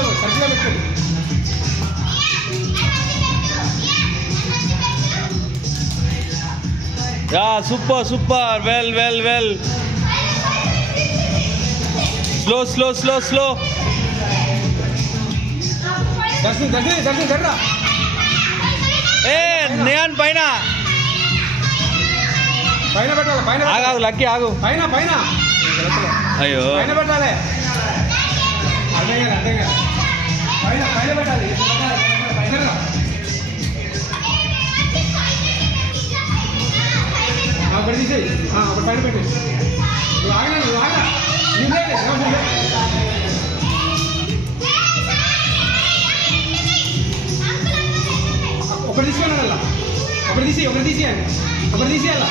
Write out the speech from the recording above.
Circle పెట్టండి. Super super well well well slow slow slow slow ఏ నేన్ పైన పైన పెట్టాలి. పైన ఆగు లక్కీ ఆగు. పైన పైన అయ్యో పైన పెట్టాలి. అర్థం కదా అర్థం కదా. పైన పైన పెట్టాలి. పైన ఒకటి తీసేయి. ఒకటి పైన పెట్టి నువ్వు ఆగనా నువ్వు ఆగా ఒకటి తీసుకోండి అలా. ఒకటి తీసేయాలి. ఒకటి తీసేయాలి.